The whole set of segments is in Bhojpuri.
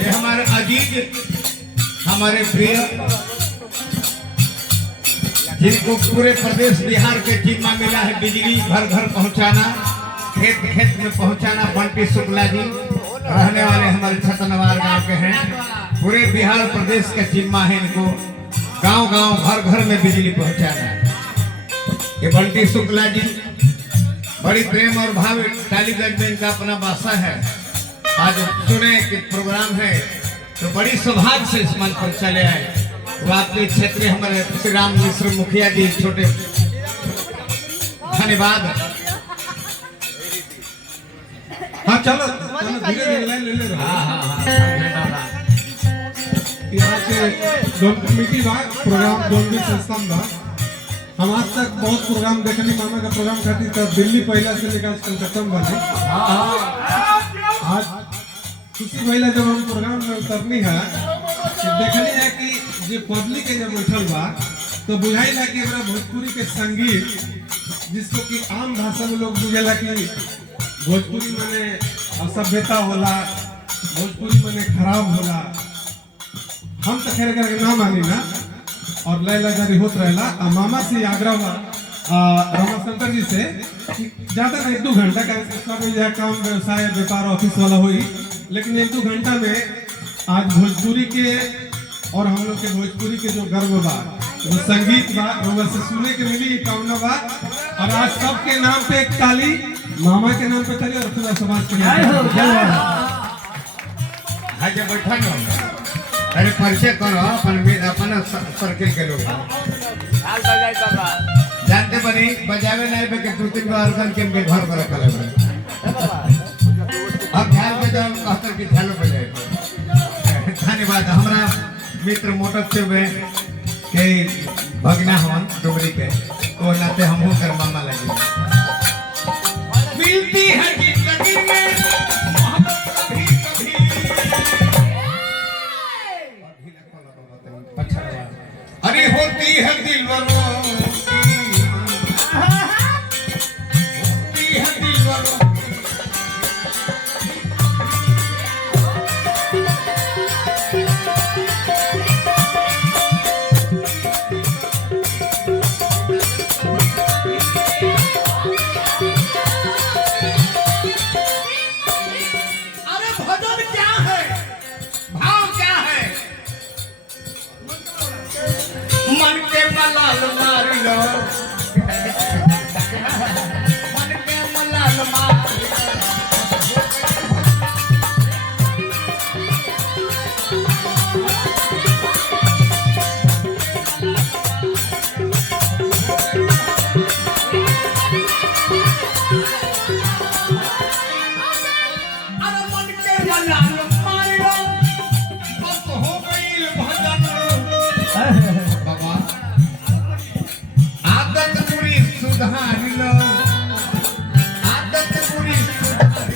ये हमारे अजीज, हमारे प्रिय, जिनको पूरे प्रदेश बिहार के जिम्मा मिला है बिजली घर घर पहुंचाना, खेत खेत में पहुंचाना। बंटी शुक्ला जी रहने वाले हमारे छतनवार गांव के हैं। पूरे बिहार प्रदेश का जिम्मा है इनको, गांव गांव घर घर में बिजली पहुंचाना है। ये बंटी शुक्ला जी बड़ी प्रेम और भाव टालीगंज में इनका अपना बासा है। आज सुने कि प्रोग्राम है तो बड़ी सौभाग्य से इस मंच पर चले आए। वो आपके क्षेत्रीय हमारे श्री राम मिश्र मुखिया जी, छोटे धन्यवाद। हाँ चलो धीरे धीरे लाइन ले ले। यहाँ के जोन कमेटी बा प्रोग्राम जोन भी संस्था बा। हम आज तक बहुत प्रोग्राम देखने, मामा का प्रोग्राम खातिर तो दिल्ली पहला से लेकर कलकत्ता में बने। आज खुशी पहला जब हम प्रोग्राम में उतरनी है देखनी है कि जो पब्लिक के जब बैठल बा तो बुझाई ला कि भोजपुरी के संगीत, जिसको कि आम भाषा में लोग बुझेला कि भोजपुरी माने असभ्यता होला, भोजपुरी माने खराब होला। हम तो खैर करके ना मानी ना और लैला जारी होत रहेला। मामा से आग्रह बा रमाशंकर जी से ज्यादा नहीं 1-2 घंटा का सब काम व्यवसाय व्यापार ऑफिस वाला हुई, लेकिन 1-2 घंटा में आज भोजपुरी के और हम लोग के भोजपुरी के जो गर्व बा, जो संगीत बा, वो से सुने के मिली कामना बा। और आज सबके नाम पे एक ताली, मामा के नाम पे ताली और पूरा समाज के नाम पे। जब बैठा न अरे परिचय करो अपन सर्किल के लोग जानते बनी बजावे नहीं पे के 2-3 बार के घर पर रखल है। अब ध्यान पे जब कहतर की ध्यान बजाए। धन्यवाद। हमारा मित्र मोटर से के भगना हवन डुमरी के तो नाते हम कर मामा लगे। मिलती है जिंदगी में मोहब्बत कभी कभी, अरे होती है दिलवालों की, होती है दिलवालों की। मन के मलाल मार लो, मन के मलाल मार लो। अरे मन के मलाल मार लो, बस हो गई भजन। आदत पूरी सुधार लो, आदत पूरी सुधार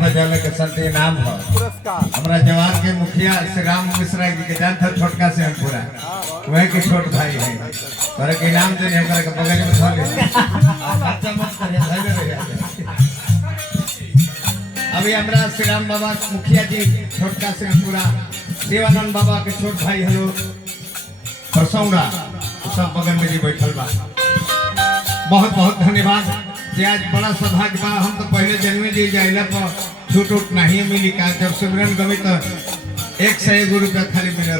बजाने के चलते इनाम हो हमारा जवान के मुखिया श्री राम मिश्रा जी के जान था छोटका से हम पूरा वह के छोट भाई है पर के इनाम देने हमरा के बगल में धो ले अच्छा मत करे धैर्य रहे। अभी हमरा श्री राम बाबा मुखिया जी छोटका से हम पूरा देवानंद बाबा के छोट भाई हेलो परसौड़ा सब बगल में जी बैठल बा। बहुत बहुत धन्यवाद। कि आज बड़ा सौभाग्य बा। हम तो पहले जन्मे जी जाइला पर छूट उठ नहीं मिली का जब सिमरन गमी तो 101 रुपया खाली मिल रहे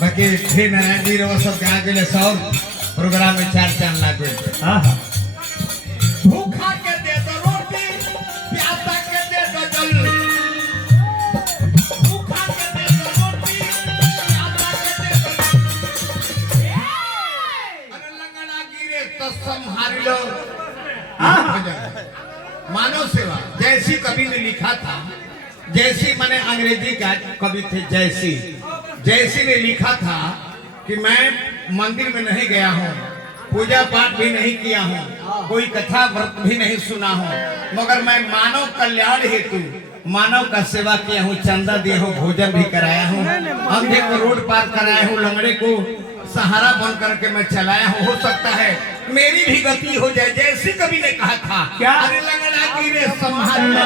बाकी थे नारायण जी रवा सब आ गए सौ प्रोग्राम में 4 चांद लाग गए। हाँ हाँ भूखा के दे दो रोटी प्यासा के दे दो जल भूखा के दे दो रोटी प्यासा के दे दो जल अरे लंगड़ा गिरे तो संभाल लो। मानव सेवा जैसी कवि ने लिखा था, जैसी मैंने अंग्रेजी का कवि थे जैसी ने लिखा था कि मैं मंदिर में नहीं गया हूँ, पूजा पाठ भी नहीं किया हूँ, कोई कथा व्रत भी नहीं सुना हूँ, मगर मैं मानव कल्याण हेतु मानव का सेवा किया हूँ, चंदा दिया हूँ, भोजन भी कराया हूँ, अंधे को रोड पार कराया हूँ, लंगड़े को सहारा बन करके मैं चलाया हूँ। हो सकता है मेरी भी गति हो जाए जैसी कवि ने कहा था। क्या? अरे लंगड़ा गिरे संभाल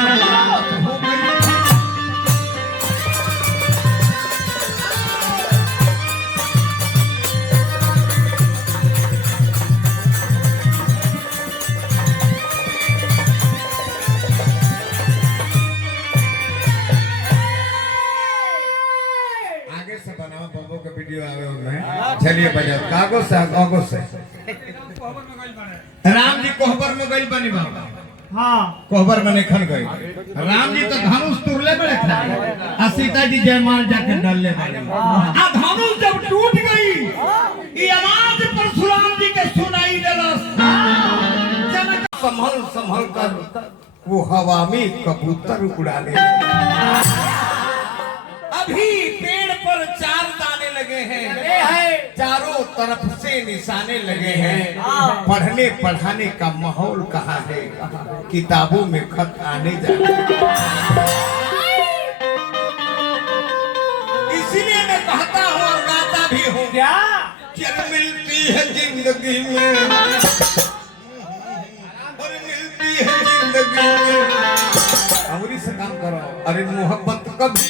आगे से बनाओ बम्बो का वीडियो आवे उनमें। चलिए बजाओ कागज से राम जी कोहबर में गई बनी बाबा। हाँ कोहबर में नहीं गई। राम जी तो धनुष तुरले बड़े थे और सीता जी जयमाल जाके डलले बड़े। आ धनुष जब टूट गई ये आवाज परशुराम जी के सुनाई देलस। जनक संभल कर वो हवा में कबूतर उड़ाने अभी पेड़ पर 4 दाने लगे हैं, चारों तरफ से निशाने लगे हैं। पढ़ने पढ़ाने का माहौल कहाँ है, किताबों में खत आने जाने। इसीलिए मैं कहता हूँ और गाता भी हूँ क्या चल मिलती है जिंदगी में और मिलती है जिंदगी में अमरी से काम करो। अरे मोहब्बत कभी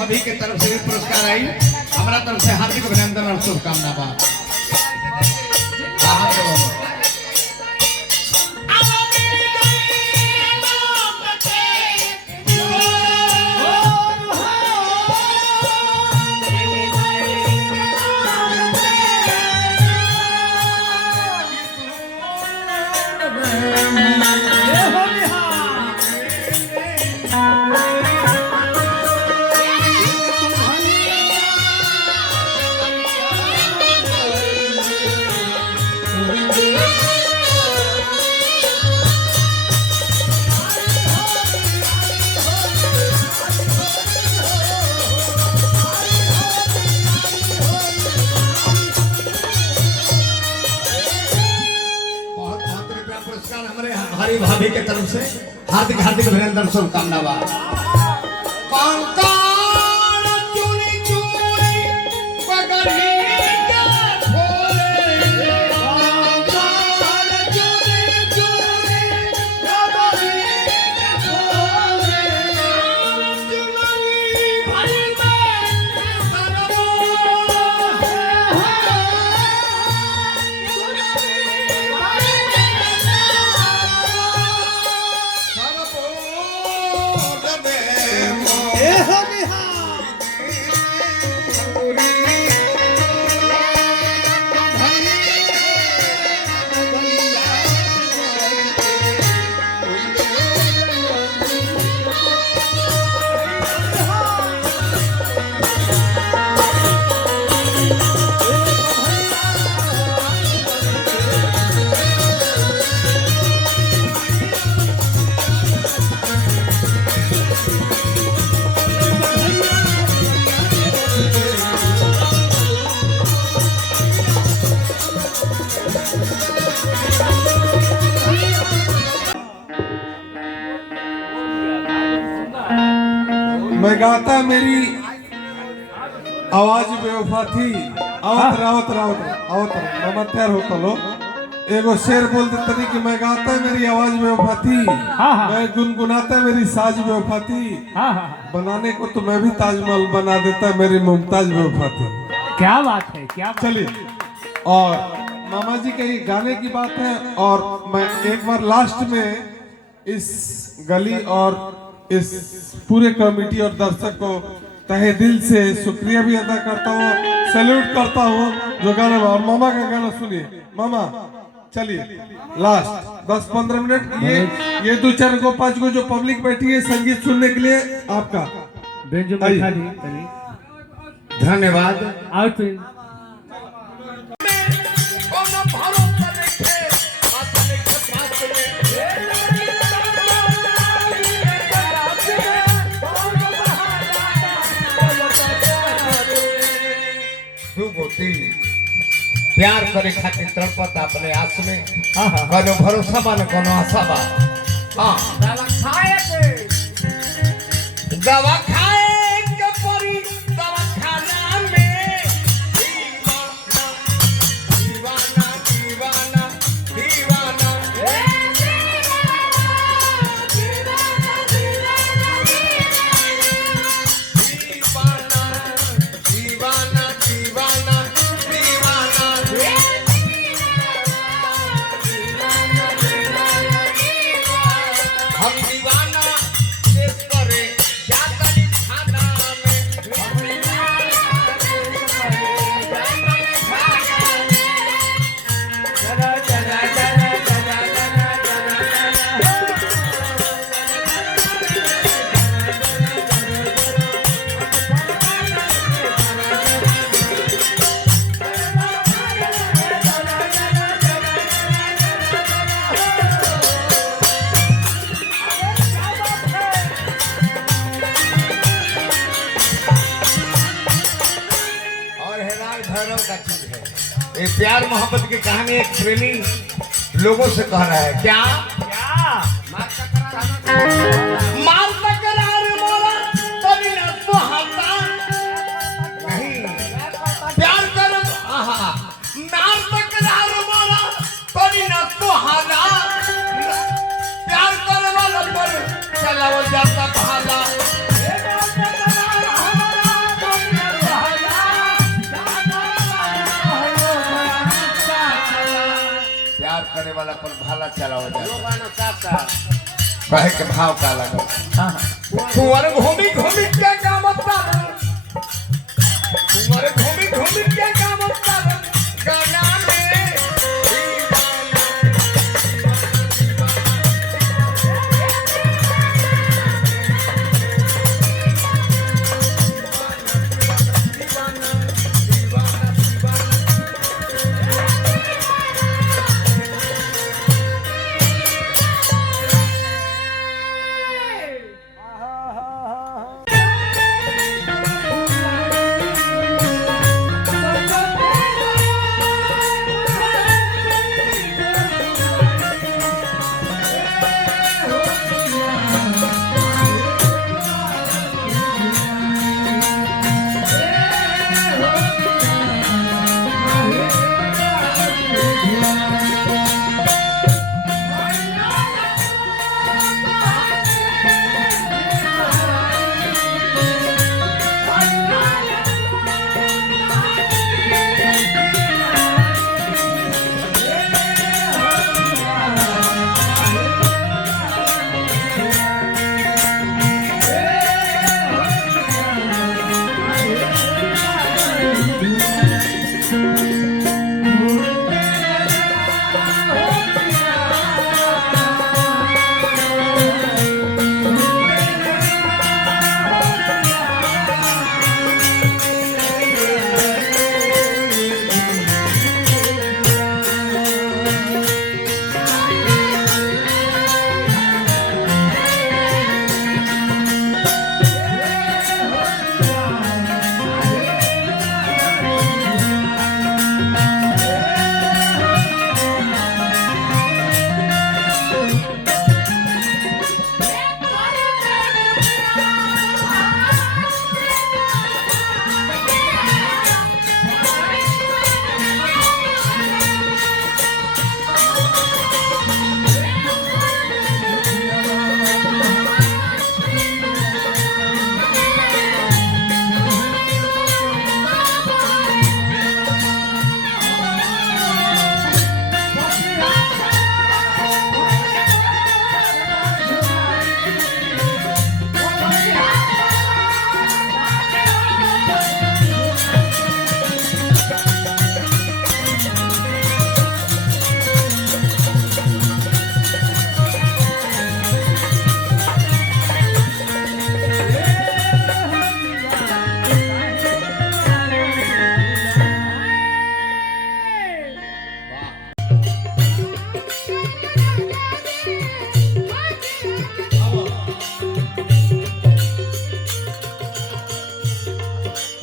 भाभी के तरफ से भी पुरस्कार आई। हमारा तरफ से हार्दिक अभिनंदन और शुभकामना बा। हमारी भाभी के तरफ से हार्दिक हार्दिक अभिनंदन शुभकामना बा। मैं गाता मेरी आवाज बेवफा थी। आवत रावत रावत आवत मामा तैयार होता लो एगो शेर बोल देते नहीं कि मैं गाता मेरी आवाज बेवफा थी, मैं गुनगुनाता मेरी साज बेवफा थी, बनाने को तो मैं भी ताजमहल बना देता मेरी मुमताज बेवफा थी। क्या बात है, क्या बात। चलिए, और मामा जी के गाने की बात है। और मैं एक बार लास्ट में इस गली और इस पूरे कमेटी और दर्शक को तहे दिल से शुक्रिया भी अदा करता हूँ, सैल्यूट करता हूँ जो गाना। और मामा का गाना सुनिए। मामा चलिए लास्ट 10-15 मिनट ये 2-4 को 5 को जो पब्लिक बैठी है संगीत सुनने के लिए आपका धन्यवाद। प्यार करे खातिर तड़पत अपने आस में कोनो भरोसा बा न कोनो आशा बा। दवा खाए के परी दवाखाना में दीवाना दीवाना दीवाना दीवाना दीवाना हम दीवाना देश करे जातनी खाना का चीज है। ये प्यार मोहब्बत की कहानी एक प्रेमी लोगों से कह रहा है। क्या मार तकरार मोरा तभी न सुहाता नहीं प्यार कर मार तकरार मोरा तभी न सुहाना प्यार कर वाला पर चलाओ जाता भाला। प्यार करे वाला पर भाला चलाओ जाता कहे के भाव का लगा कुंवर घूमी घूमी क्या काम होता कुंवर घूमी घूमी क्या काम होता गाना में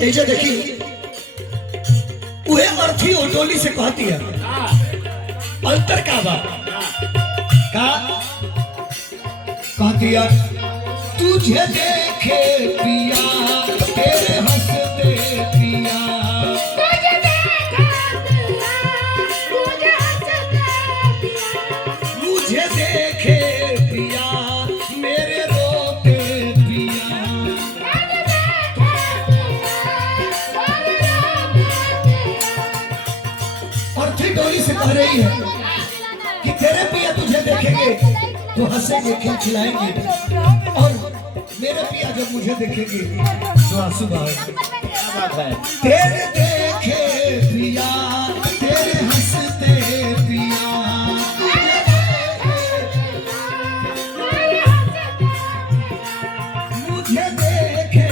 ऐसे देखी उहे अर्थी और डोली से कहती है अंतर का बा का कहती है तुझे देखे पिया तेरे हंसते पिया मुझे देखे पिया मेरे रोते पिया अर्थी डोली से कह रही है कि तेरे पिया तुझे देखेंगे तो हंसेंगे खिलखिलाएंगे और मेरे पिया जब मुझे देखेंगे तो आंसू बहाएंगे। तेरे देखे पिया तेरे हंसते पिया मुझे देखे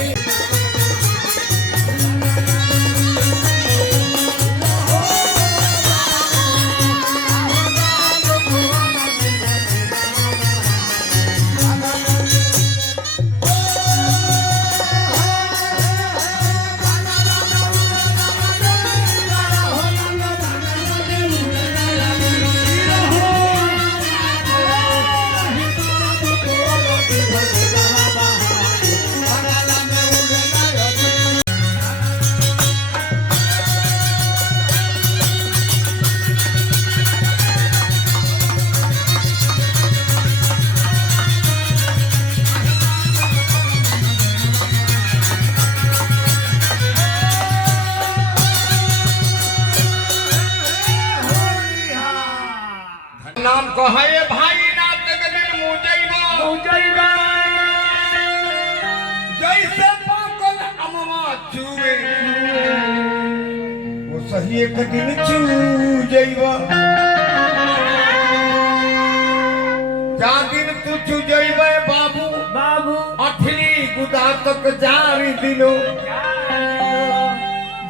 कहे भाई ना तक दिन मुजैबा जैसे पाकल अमवा चूरे वो सही एक दिन चूजैबा जा दिन तू चूजैबे बाबू अठली गुदा तक जारी दिलो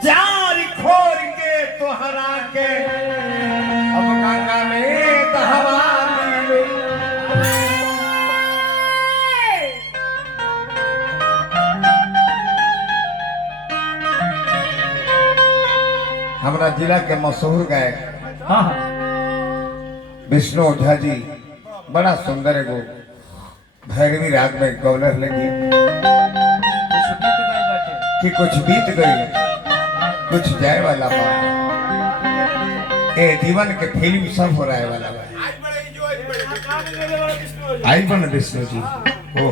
जारी खोर के तोहरा के अब गंगा में तहवा दिलो हमारा जिला के मशहूर गायक विष्णु ओझा जी बड़ा सुंदर एगो भैरवी राग में गौलर लगी कि कुछ बीत गई कुछ जाए वाला बा ए जीवन के फिल्म सब हो रहा है वाला बा आई बन विष्णु जी ओ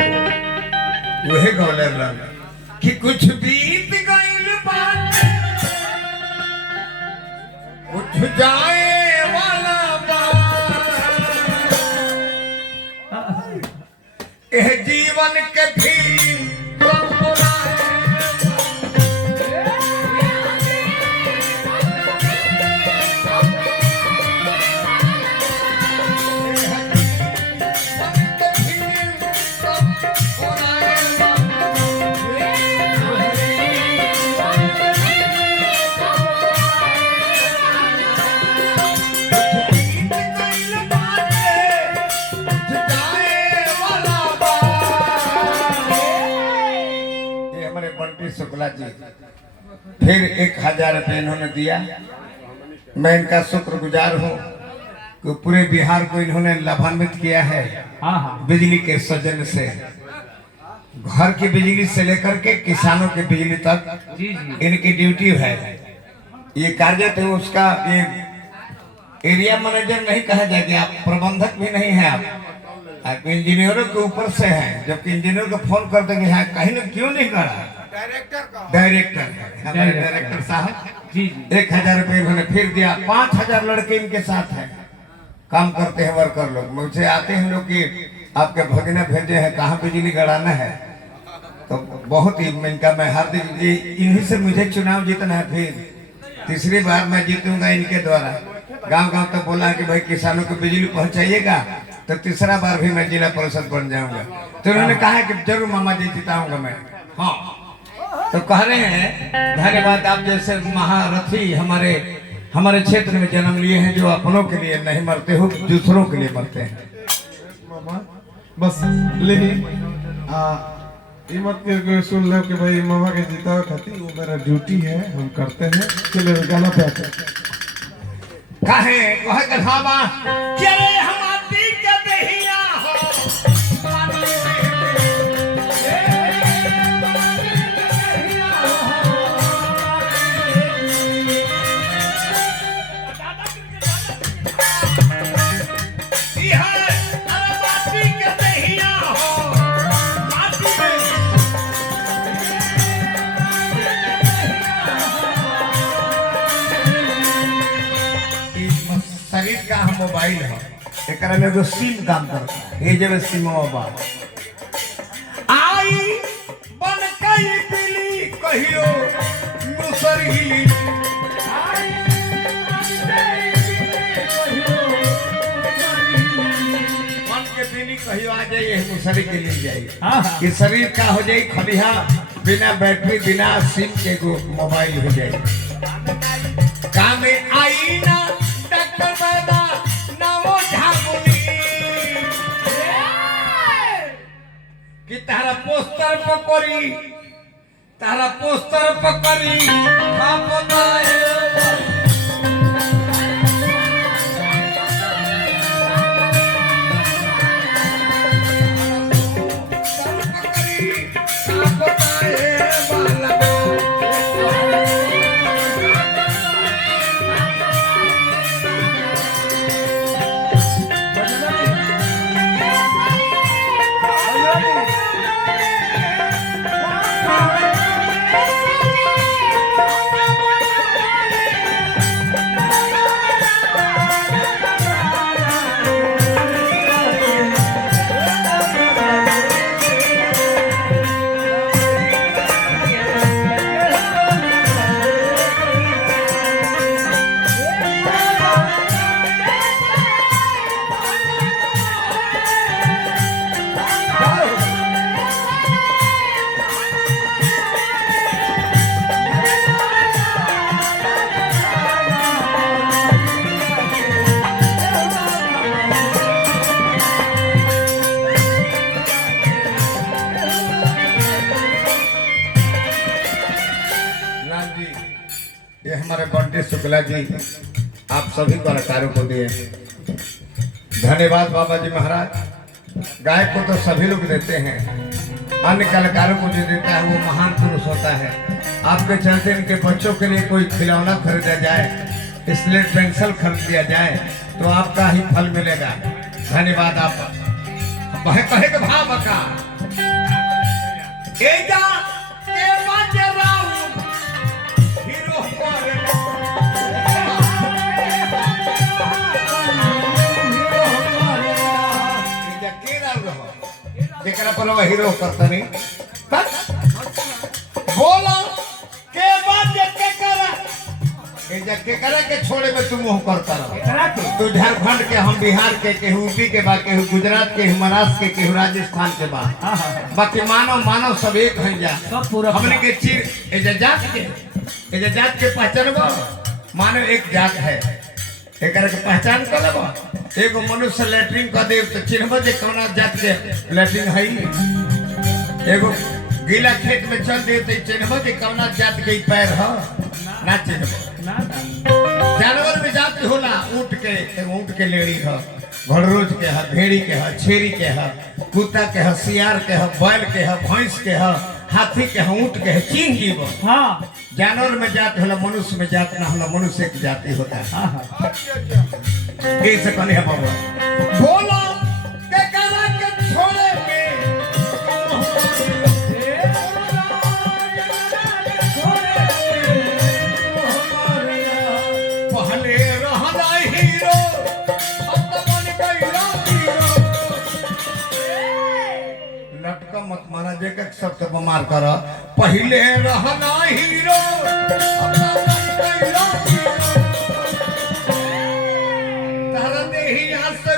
वही गौलर लग कि कुछ बीत गई बात कुछ जाए वाला यह जीवन के फिल्म शुक्ला जी फिर 1000 रुपये इन्होंने दिया। मैं इनका शुक्रगुजार हूँ कि पूरे बिहार को इन्होंने लाभान्वित किया है बिजली के सौजन्य से। घर की बिजली से लेकर के किसानों की बिजली तक इनकी ड्यूटी है। ये कार्य थे उसका ये एरिया मैनेजर नहीं कहा जाएगा, आप प्रबंधक भी नहीं है, आप इंजीनियरों के ऊपर से हैं। जबकि इंजीनियर को फोन कर देंगे हाँ कहीं ना क्यों नहीं कर रहा डायरेक्टर हमारे डायरेक्टर साहब जी 1000 रुपये इन्होंने फिर दिया। 5000 लड़के इनके साथ हैं, काम करते हैं वर्कर लोग। मुझे आते हैं लोग कि आपके भगना भेजे हैं कहाँ बिजली गड़ाना है, तो बहुत ही इनका मैं हार्दिक इन्हीं से मुझे चुनाव जीतना है। फिर तीसरी बार मैं जीतूंगा इनके द्वारा। गांव गांव तो बोला कि भाई किसानों को बिजली पहुंचाइएगा, तो तीसरा बार भी मैं जिला परिषद बन जाऊंगा। तो उन्होंने कहा कि जरूर मामा जी जिताऊंगा मैं। हाँ तो कह रहे हैं धन्यवाद, आप जैसे महारथी हमारे क्षेत्र में जन्म लिए हैं जो अपनों के लिए नहीं मरते हो दूसरों के लिए मरते हैं। मामा बस ले मत के सुन लो कि भाई मामा के जीता खाती वो मेरा ड्यूटी है, हम करते हैं। चलो गाना पे आते काहे कहे कथावा के रे हम आती के दहिया हो शरीर का हम मोबाइल है एक में एगो सिम काम करता है। ये जब सिम आई बन कई दिली कहियो मुसरही मन के दिली कहियो आ जाइए मुसरी के लिए जाइए कि शरीर का हो जाए खलिहा बिना बैटरी बिना सिम के एगो मोबाइल हो जाए काम में आई ना कि तारा पोस्टर पकड़ी हमारे बंटी शुक्ला जी आप सभी कलाकारों को दिए। धन्यवाद बाबा जी महाराज। गायक को तो सभी लोग देते हैं, अन्य कलाकारों को जो देता है वो महान पुरुष होता है। आपके चलते इनके बच्चों के लिए कोई खिलौना खरीदा जाए, स्लेट पेंसिल खरीद दिया जाए तो आपका ही फल मिलेगा। धन्यवाद। आप कहे के भाव का एजा के बाजे राम हीरो पर एजा के राम रहो जेकरा पर हीरो करता नहीं बोलो के बाजे के करा एजा के करा के छोड़े में तुम मुंह करता रहो। तू झारखंड के, हम बिहार के यूपी के बा, केहू गुजरात के, महाराष्ट्र के, केहू राजस्थान के बा, बाकी मानव सब एक है जा। हमने के चीर एजा जात के पहचानबो, मानव एक जात है, एकरा के पहचान कर लेबो। एगो मनुष्य लैट्रिन कर दे तो चिन्हबो जे कौना जात के लैट्रिन है। एगो गीला खेत में चल दे तो चिन्हबो जे कौना जात के पैर है, ना चिन्हबो। जानवर में जाति होला, ऊंट के लेड़ी है, घड़रोज के है, भेड़ी के है, छेरी के है, कुत्ता के है, सियार के है, बैल के है, भैंस के है, हाथी के है, ऊंट के है, चीन जीव। हाँ, जानवर में जात होला, मनुष्य में जात ना होला, मनुष्य की जाति होता है। हाँ। कैसे कहने हैं बाबा बोला के करा के छोड़े मत मारा जे के सबसे बीमार कर। पहले रहना हीरो तारा देही से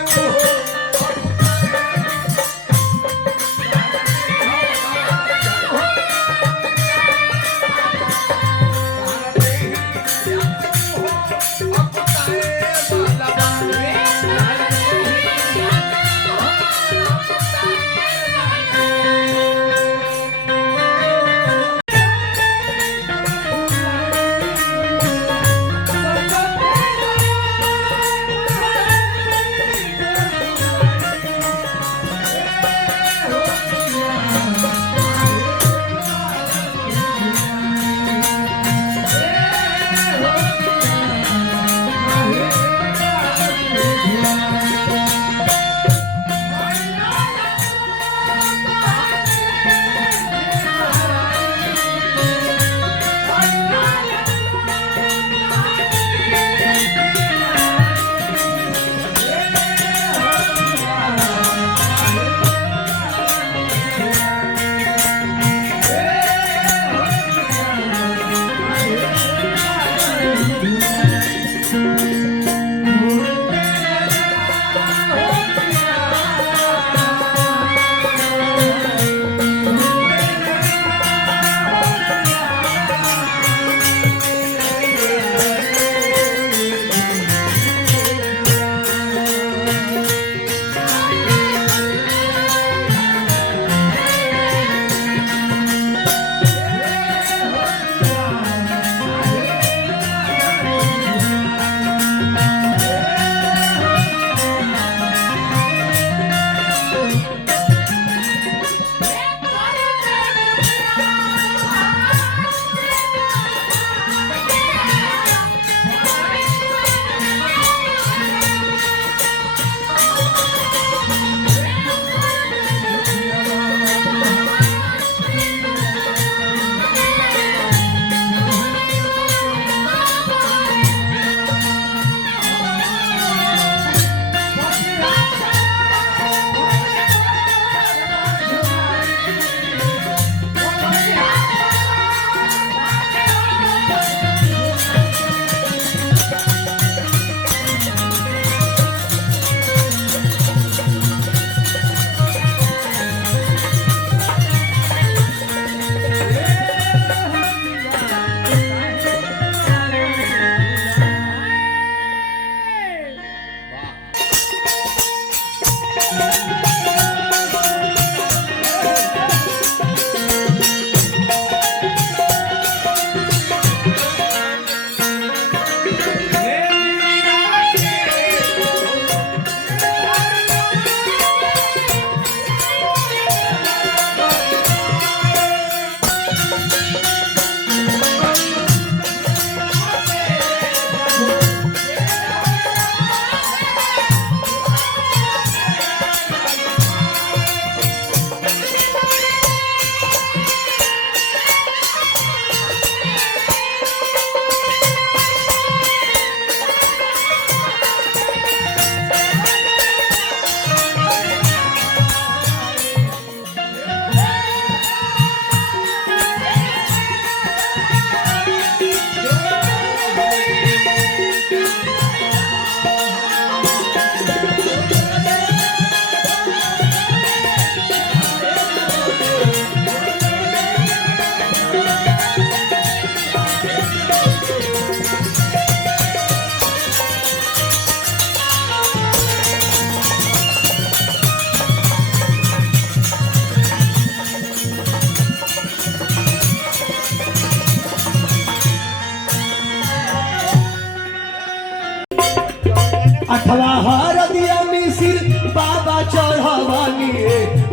अठवा हार दिया मिसिर बाबा चढ़वानी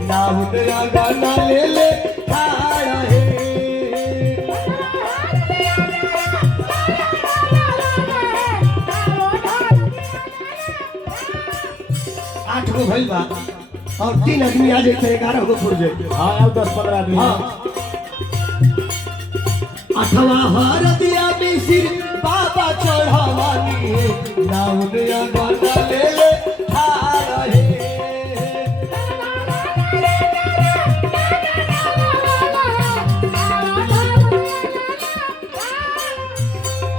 नाम तेरा गाना ले ले ठाड़ा है। आठ गो भइल बा और 3 आदमी आ जाते 11 गो फुर जाए। हाँ अब 10-15 आदमी हाँ अठवा हार दिया मिसिर बाबा चढ़वानी नाम तेरा गाना ले ले ठाड़ा है।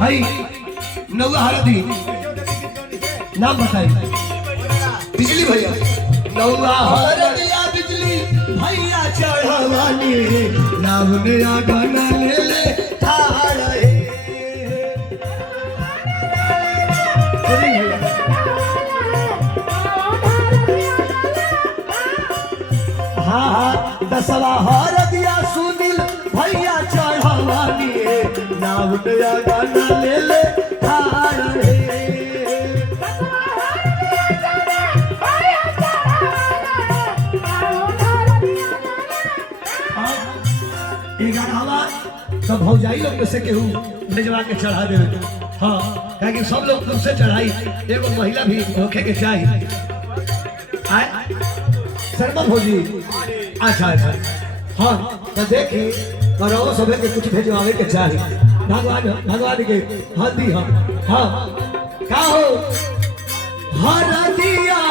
हाय नौवा हरदी नाम बताइए। बिजली भैया नौवा हरदिया बिजली भैया चढ़वानी नाम नया गाना ले ले ठाड़ा है। हाँ हाँ दसवा हरदिया सुनील भैया चढ़वानी नाम नया गाना ले ले ठाड़ा है। 11वां तो भौजाई लोग में से केहू भेजवा के चढ़ा दे। हाँ कहे सब लोग खुद से चढ़ाई एगो महिला भी होके के चाहिए। शर्मा भौजी अच्छा अच्छा हाँ तो देखी करो सब के कुछ भेजवावे के चाहिए। भगवान के हल्दी हाँ का हो हर दिया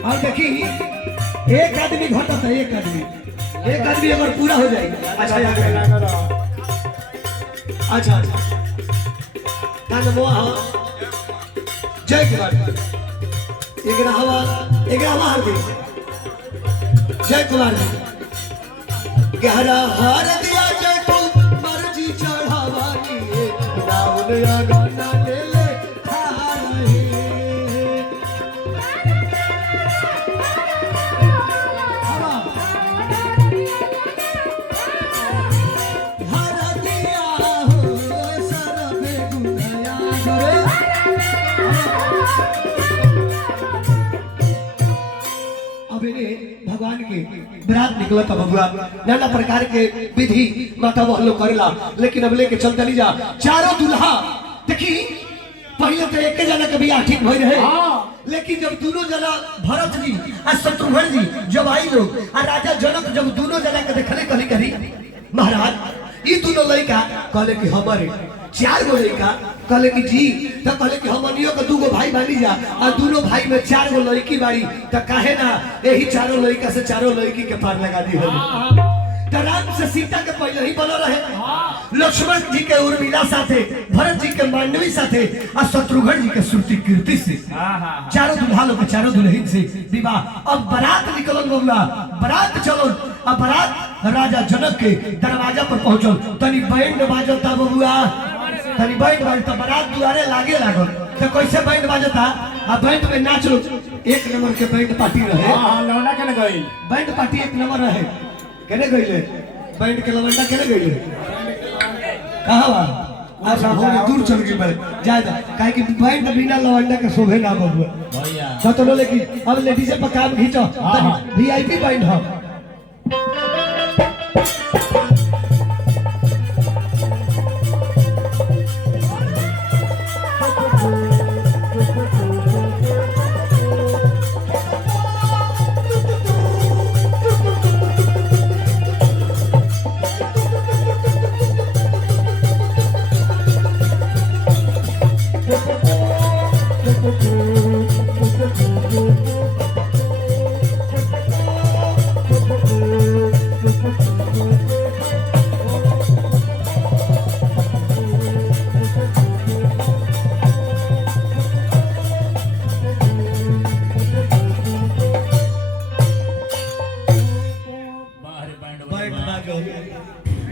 और देखी एक आदमी घटता है एक आदमी अगर पूरा हो जाएगा। अच्छा अच्छा अच्छा जय कुमार 11वां हार जय कुमार 11 हार दिया जय तू मर्जी चढ़ावानी नाम नया गाना ले ले भगवान के बरात निकला था बबुआ नाना प्रकार के विधि माता वो लोग करेला लेकिन अब लेके चल चली जा चारों दुल्हा देखी पहले तो एक जना के बियाह ठीक भई रहे लेकिन जब दोनों जना भरत जी और शत्रुघ्न जी जब आई लोग और राजा जनक जब दोनों जना के देखले कहली करी महाराज ये दोनों लड़का कहले कि हमारे 4 गो लड़का कहले कि जी तो कहले कि हमनियो के 2 गो भाई बानी जा और दोनों भाई में 4 गो लड़की बाड़ी तो काहे ना यही चारों लड़का से चारों लड़की के पार लगा दी हो। तो राम से सीता के पहले ही बना रहे लक्ष्मण जी के उर्मिला साथे भरत जी के मांडवी साथे और शत्रुघ्न जी के श्रुति कीर्ति से चारों दुल्हा लोग चारों दुल्हन से विवाह। अब बारात निकलल बबुआ बारात चलो अब बारात राजा जनक के दरवाजा पर पहुंचल तनी बैंड बाजता बबुआ तनी बैंड बाजता बारात दुआरे लागे लागल तो कैसे बैंड बाजता आ बैंड में नाच लो 1 नंबर के बैंड पार्टी रहे। लौंडा केने गई बैंड पार्टी 1 नंबर रहे केने गईले बैंड के लवंडा केने गईले कहां बा अच्छा बहुत दूर चल गई भाई ज्यादा काहे कि बैंड बिना लवंडा के शोभे ना बबुआ भैया तो लेकिन अब लेडीज पर काम खींचो वीआईपी बैंड हो।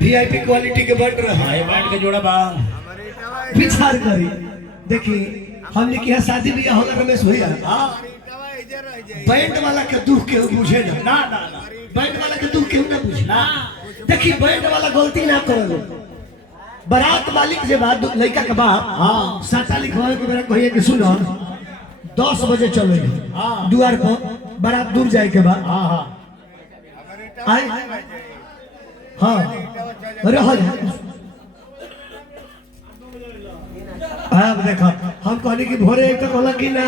वीआईपी क्वालिटी के बन रहा है। हाय बैंड के जोड़ा बा विचार करी देखिए हमने किया शादी भी होला रमेश भैया बैंड वाला के दुख के बुझे ना ना ना ना बैंड वाला के दुख के ना बुझे ना देखिए बैंड वाला गलती ना करो बारात मालिक जे बाद लड़का के बाप हाँ। साटा लिखवाए के बेरा कहिए कि सुनो 10 बजे चलो हाँ। द्वार पर बारात दूर जाए के बाद हाँ हाँ आए हाँ रह जाए अब देखो हम कहनी कि भोरे एक तक होला कि ना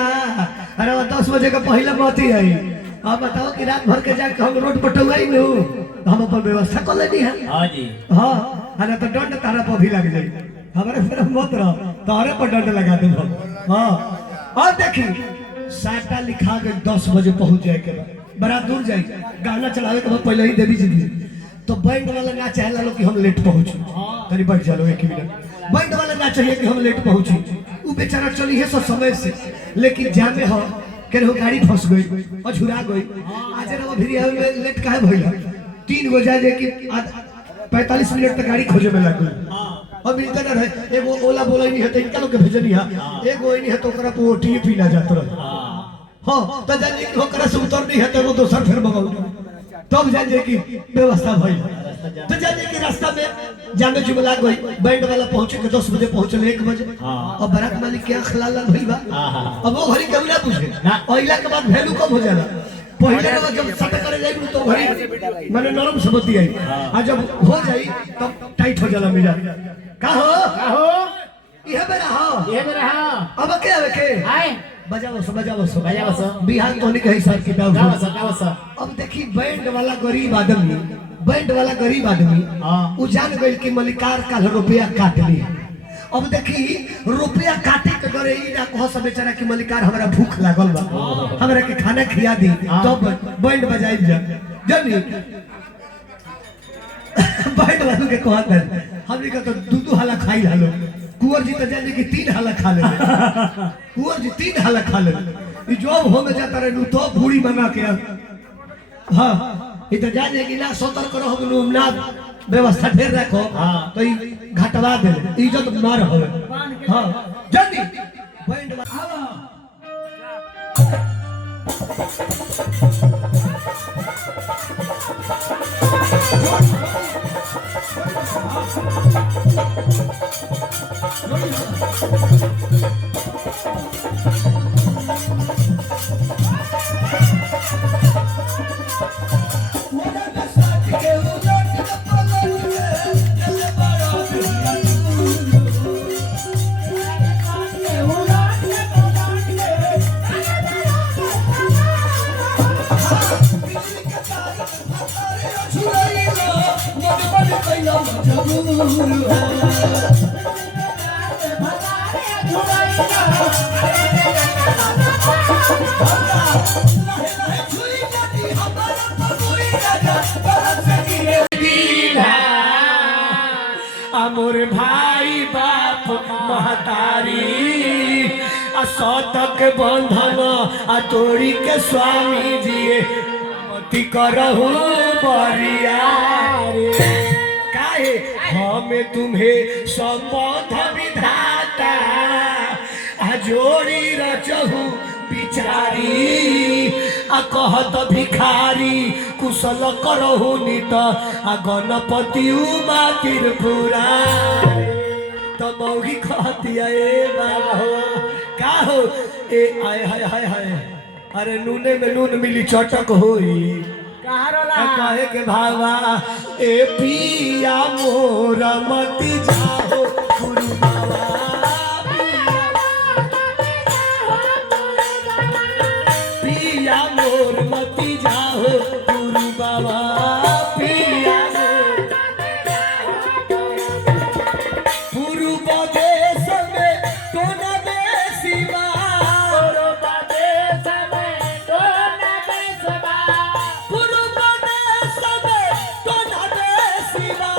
अरे 10 बजे का पहले बात ही आई अब बताओ कि रात भर के जाके हम रोड पर टुआई में हम अपन व्यवस्था कर लेनी है हाँ जी हाँ अरे तो दंड तारा पर भी लग जाए हमारे फिर मत रहो तारे पर दंड लगा दे हाँ और देखी साटा लिखा के 10 बजे पहुंच जाए के बाद बड़ा दूर जाए गाना चलावे के बाद पहले ही देवी जी दी तो बैंड वाला ना चाहे लो कि हम लेट पहुंचे तनी बैठ जाओ 1 मिनट बैंड वाला ना चाहिए कि हम लेट पहुंचे वो बेचारा चली है सब समय से लेकिन जामे हो केहू गाड़ी फंस गई अझुरा गई आज रवा भिरिया में लेट काहे भइला 3 गो जाए कि 45 मिनट तक गाड़ी खोजे में लग गई अब मिलते ना रहे एगो ओला बोला नहीं है तो इनका लोग के भेजनी है एगो नहीं है तो ओकरा पे ओटी पीना जात रहे हां तो जान कि ओकरा से उतर नहीं है तो वो दोसर फिर मंगाऊ तब जान जे कि व्यवस्था भइल तो जान जे कि रास्ता में जाने जुमला गई बैंड वाला पहुंचे के 10 बजे पहुंचले 1 बजे और बारात मालिक क्या खलाला भइल बा अब वो घड़ी केहू ना पूछे ओइला के बाद वैल्यू कम हो जाला पहले ना जब सट करे जाई तो घड़ी माने नरम समझती आई आ जब हो जाई तब टाइट हो जाला मिजाज का हो ये बेरा हो ये मेरा हाँ अब के आवे के हाय बजाओ सो बिहार तो नहीं कहीं हिसाब किताब का हो। बसा अब देखी बैंड वाला गरीब आदमी हाँ। वो जान गई कि मलिकार का रुपया काट ली अब देखी रुपया काटे के डरे ई ना कह सब बेचारा कि मलिकार हमरा भूख लागल बा हमरा के खाना खिया दी तब बैंड बजाई जा जनी बैंड वालों के कहत है हमनी का तो दू हाला खाई हालो कुंवर जी तो जाने कि 3 हाला खा ले कुंवर जी 3 हाला खा ले ई जॉब हो में जाता रहे तो बूढ़ी मंगा के हाँ ये तो जाने कि ना सतर्क रहो हम ना व्यवस्था ढेर रखो तो ई घटवा दे इज्जत मार हो हाँ जल्दी बैंड अमर भाई बाप महतारी सतक बंधन तोड़ी के स्वामी जी मति करहु बरिया काहे हम तुम्हें संबंध विधाता जोड़ी रचहु बिचारी कहत भिखारी कुशल करहु नित गणपति उमा त्रिपुरा तो मौगी कहती ए बाबा हो का हो ए आय हाय हाय हाय अरे नूने में नून मिली चटक होई कहे के भावा ए पिया मोरा मती जाओ गुरु बाबा पिया मोर मती जाओ गुरु बाबा पिया पूर्व देश में तो न बेसिबा पूर्व देश में तो न बेसिबा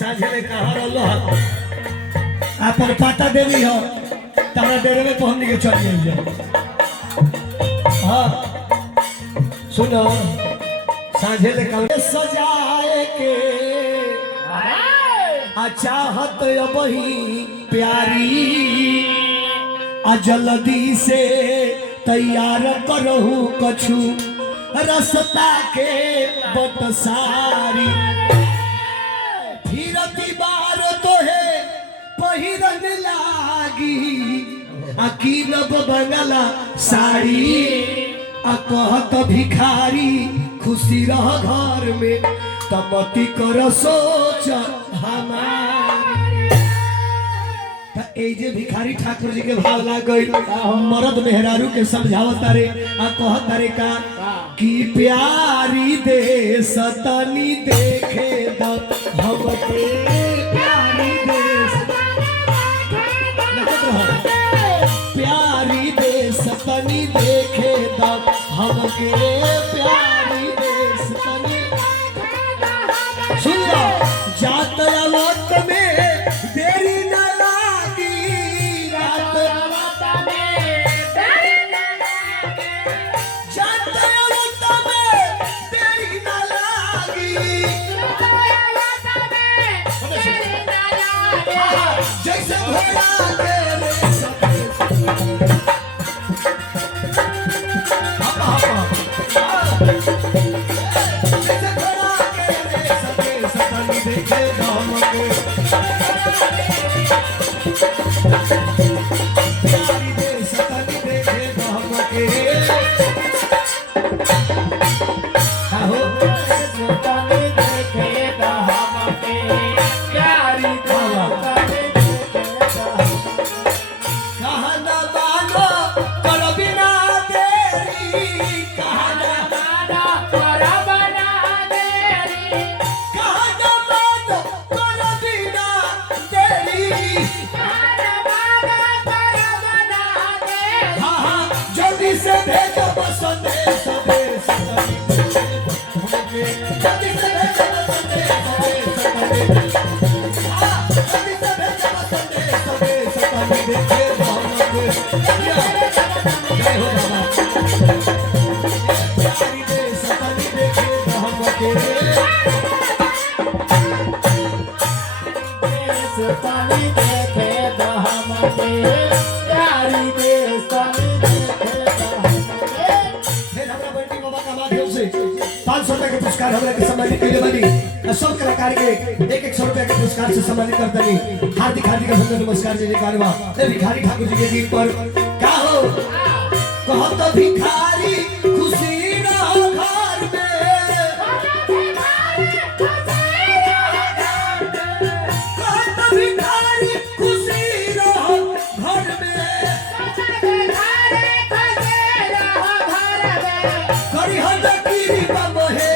साझे में कहाँ रहो अपन पता देनी हो तारा डेरे में पहुंचने के चल जाइए। हाँ सुनो साझे ले कल सजाए के चाहत अबही प्यारी जल्दी से तैयार करहु कछु रसता के बटसारी फिर बार तो है पहिरन लागी कीनब बंगला साड़ी कहत भिखारी खुशी रह घर में तमती कर सोच हमारे जे भिखारी ठाकुर जी के भाव लाग गई मरद मेहरारू के समझावत तारे कहत तारे का कि प्यारी दे सतनी देखे द हमके प्यारी दे प्यारी दे सतनी देखे द हमके प्यारी दे सतनी सुन लो जात आवत में देरी न लागी जात आवत में देरी न लागी जात आवत में देरी न लागी जैसे घोड़ा के रे सब कलाकार के 100 रुपया के पुरस्कार से सम्मानित करते हैं। हार्दिक हार्दिक अभिनंदन नमस्कार जी कारवा भिखारी ठाकुर जी के दिन पर का हो कहत भिखारी खुशी रहो घर में कहत भिखारी खुशी रहो घर में करी हद की बाबा है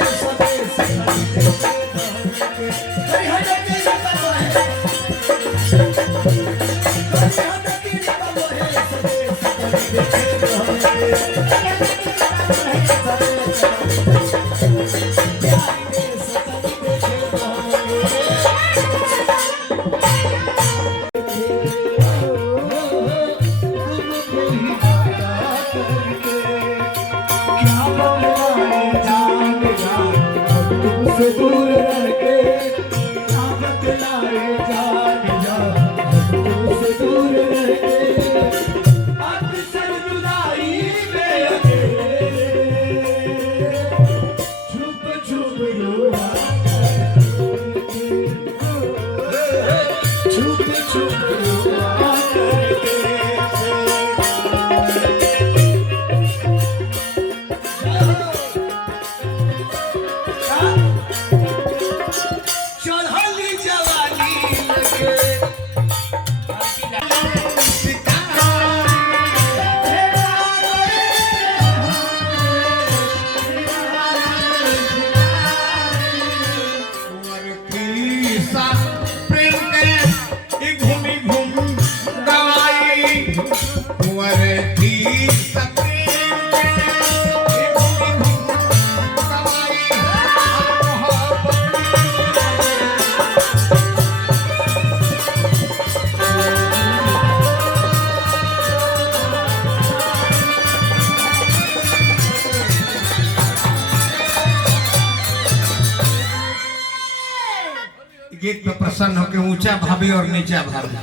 गीत पे प्रसन्न होकर ऊंचा भाभी और नीचा भाभी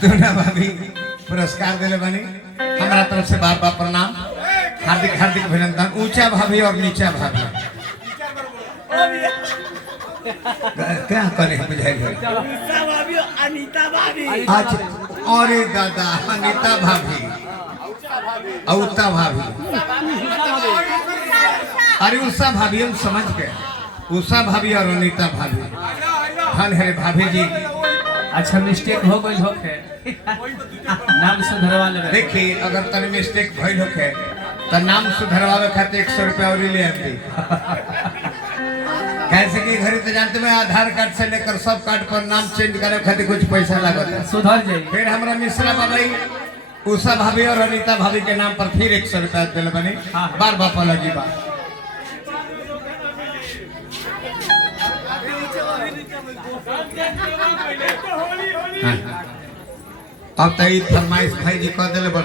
दोनों भाभी पुरस्कार दिले बनी। हमारा तरफ से बार बार प्रणाम, हार्दिक हार्दिक अभिनंदन। ऊंचा भाभी और नीचा भाभी क्या करे बुझाई आज अरे दादा अनिता भाभी औता भाभी अरे उषा भाभी हम समझ गए, उषा भाभी और अनिता भाभी धन है भाभी जी। अच्छा मिस्टेक हो गई होके नाम सुधरवा ले। देखिए अगर तनी मिस्टेक भइल होके तो नाम सुधरवावे खातिर 100 रुपया और ले आती। कैसे कि घरे तो जानते में आधार कार्ड से लेकर सब कार्ड पर नाम चेंज करे खातिर कुछ पैसा लागत है। सुधर जाई। फिर हमारा मिश्रा बाबाई उषा भाभी और अनिता भाभी के नाम पर फिर 100 रुपया दिल बने। बार बार लगी बात अब तो फरमाइश भाई जी कह दिले बन।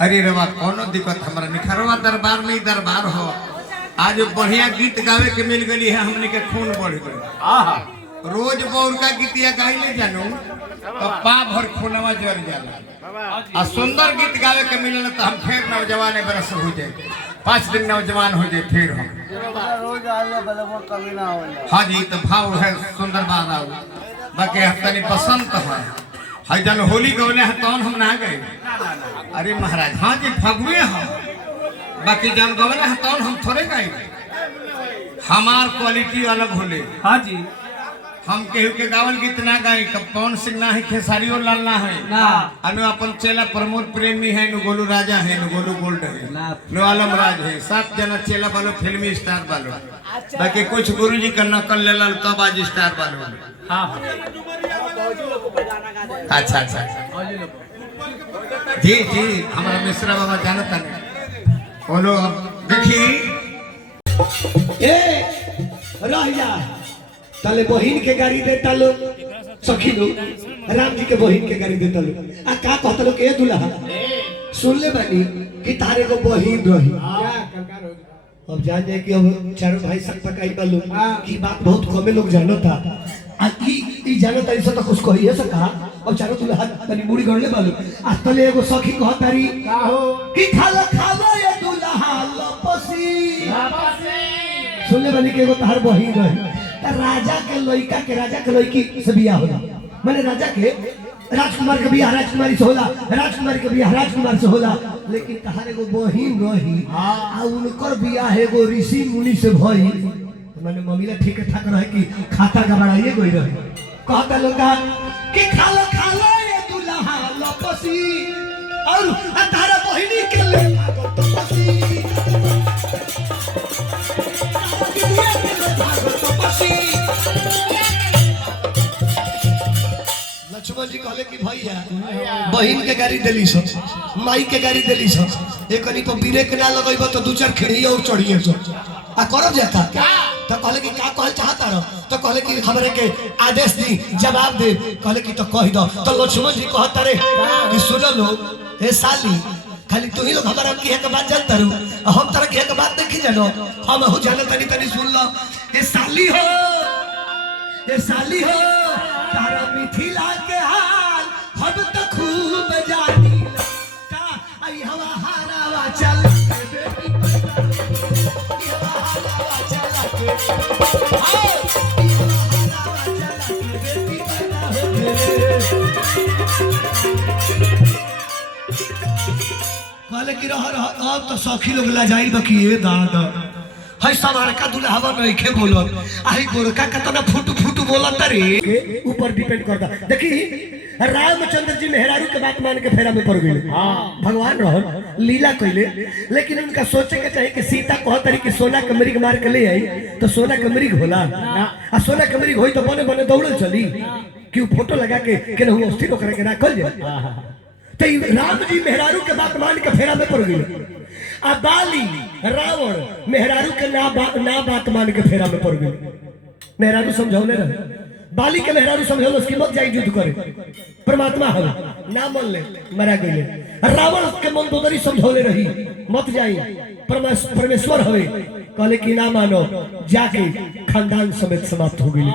अरे रवा कोनो दिक्कत हमारा निखरवा दरबार में ही दरबार हो। आज बढ़िया गीत गावे के मिल गई है, हमने के खून बढ़ गई। रोज बौर का गीतिया गाई नहीं जानू तो पा भर खूनवा जर जाला। आ सुंदर गीत गावे के मिलल तो हम फिर नौजवान बरस हो जाए, 5 दिन नौजवान हो जाए फिर हम। हाँ जी तो भाव है सुंदर बात आओ बाकी तनी पसंद है। हाई जन होली गवले है तौन हम ना गए। अरे महाराज हाँ जी फगुए हम बाकी जन गवले है तौन हम थोड़े गए। हमार क्वालिटी अलग होले। हाँ जी हम केहू के गावल गीत ना गाई पवन सिंह ना है, खेसारियो लाल ना है ना। अनु अपन चेला प्रमोद प्रेमी है, नु गोलू राजा है, नु गोलू गोल्ड है, नु आलम राज है। 7 जना चेला वालों फिल्मी स्टार वालों। बाकी कुछ गुरुजी का नकल ले लाल तब आज स्टार वालों। हाँ अच्छा अच्छा जी जी हमारा मिश्रा बाबा जानता नहीं बोलो। देखिए ए रह जा ताले बहिन के गाड़ी देता लोग सखी लोग राम जी के बहिन के गाड़ी देता लोग। आ का कहता लोग ए दुल्हा सुन ले बानी कि तारे को बहिन रही। अब जान जाए कि अब चारों भाई सब पकाई बालू की बात बहुत कमे लोग जानो था। आ ई जानो तारी से तो कुछ कही है सका। अब चारों दुल्हा तनी मुड़ी गड़ले बालू आ तले एगो सखी कहतारी का हो कि खाला खाला ये दुल्हा लपसी सुन ले बानी के एगो तार बहिन रही। राजा के लड़का के राजा के लड़की से बियाह होला माने राजा के राजकुमार के बियाह राजकुमारी से होला, राजकुमारी के बियाह राजकुमार से होला। लेकिन तहार एगो बहिन रही आ उनकर बियाह एगो ऋषि मुनि से भई। माने मम्मीला ठीक ठाक रहे कि खाता गबड़ाइए गई रहे। कहता लोग कि खाला खाला ये दुल्हा लपसी और तारा बहिनी के ले भागो तपसी। लक्ष्मण जी कहले कि भैया बहिन के गाड़ी दिली सब माई के गाड़ी दिली सब एक कनी पर ब्रेक ना लगइबो तो 2-4 खिड़िया और चढ़िए सब आ करब जाता तो कहले कि का कहल चाहता रहो तो कहले कि हमरे के आदेश दी जवाब दे। कहले कि तो कह दो तो लक्ष्मण जी कहता रे कि सुन लो ए साली खाली तू ही लोग हमारा की एक बात जानता रहो हम तरह की एक बात नहीं जानो हम हो जाने तनी तनी सुन लो। ए साली हो तारा मिथिला के हाल हम तो खूब जानी का आई हवा हारावा चल के बेटी हवा हारावा चल के आओ हवा हारावा चल के बेटी पैदा हो कहले कि रह अब तो सखी लोग ला जाई बकी ए दादा है सवार का दुल्हावा नहीं खे बोलो आई गोरका का तो ना फुटू फुटू बोलत रे के ऊपर डिपेंड करता। देखी रामचंद्र जी मेहरारू के बात मान के फेरा में पड़ गए। हां भगवान रहन लीला कइले लेकिन उनका सोचे के चाहिए कि सीता कहतरी कि सोना के मृग मार के ले आई तो सोना के मृग होला आ सोना के मृग होई तो बने बने दौड़ल चली कि फोटो लगा के केनहु अस्थिर करे के रखल जाए। तो राम जी मेहरारू के बात मान के फेरा में पड़ गए। आ बाली रावण मेहरारू के ना बात मान के फेरा में पड़ गए। मेहरारू समझौले रहे बाली के मेहरारू समझौले उसकी मत जाई युद्ध करे परमात्मा हो ना मन ले मरा गए। रावण के मंदोदरी समझौले रही मत जाई परमेश्वर हवे कहले कि ना मानो जाके खानदान समेत समाप्त हो गई।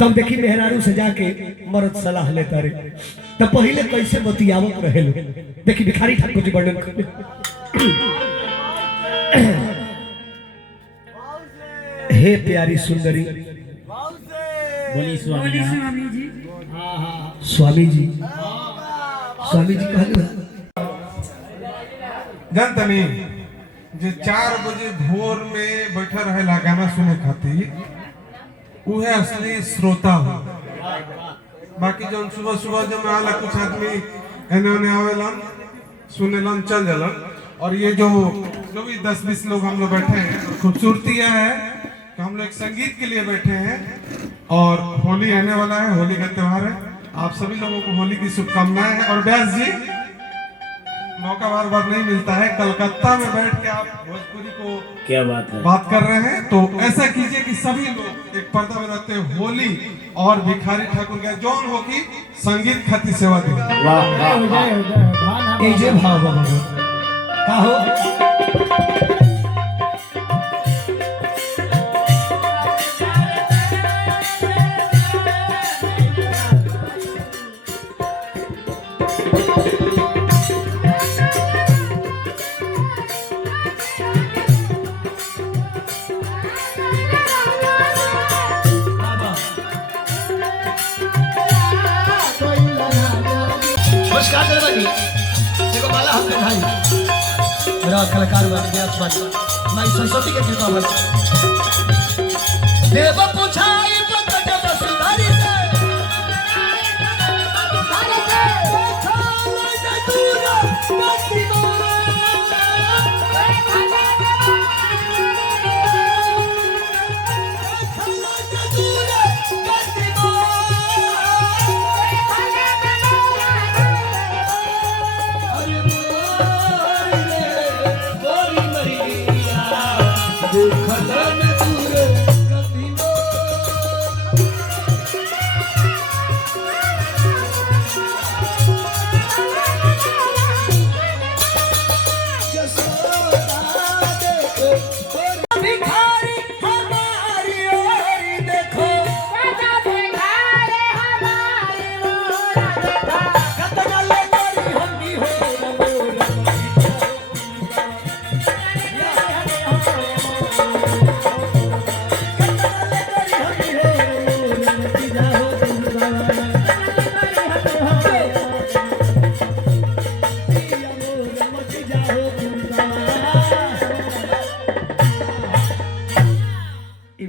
तब देखी मेहरारू से जाके मर्द सलाह लेता रे। तब पहले कैसे बतियावत रहे लो। देखी भिखारी ठाकुर जी वर्णन कर हे प्यारी सुंदरी बोली स्वामी स्वामी जी स्वामी जी कहले जानता नहीं जे 4 बजे भोर में बैठा रहेला गाना सुने खातिर उहे असली श्रोता हो। बाकी जो सुबह सुबह जब आला कुछ आदमी एने ओने आवेलन सुनेलन चल जालन। और ये जो भी 10-20 लोग हम लोग बैठे हैं, खूबसूरती यह है कि हम लोग संगीत के लिए बैठे हैं और होली आने वाला है, होली का त्योहार है। आप सभी लोगों को होली की शुभकामनाएं हैं। और व्यास जी मौका बार बार नहीं मिलता है, कलकत्ता में बैठ के आप भोजपुरी को क्या बात है बात कर रहे हैं, तो ऐसा कीजिए कि सभी लोग एक पर्दा में रहते हैं होली और भिखारी ठाकुर का जौन हो की संगीत खातिर सेवा दी। ए जे भाव बाबा का हो नमस्कार दरबारी देखो माला हमने भाई मेरा कलाकार बन गया आसमान माई सरस्वती के कृपा बन देव पूछाई पकड़ बसुधारी से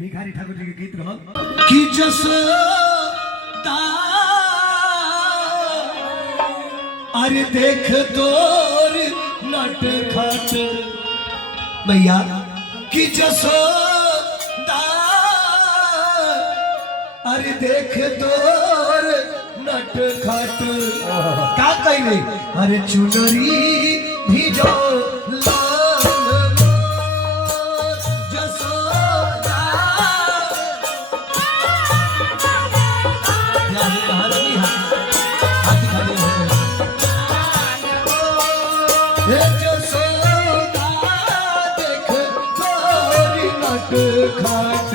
भिखारी ठाकुर जी के गीत रहल कि जसोदा अरे देख तोर नट खट भैया कि जसोदा अरे देख तोर नट खट का कहले अरे चुनरी भी जो खाट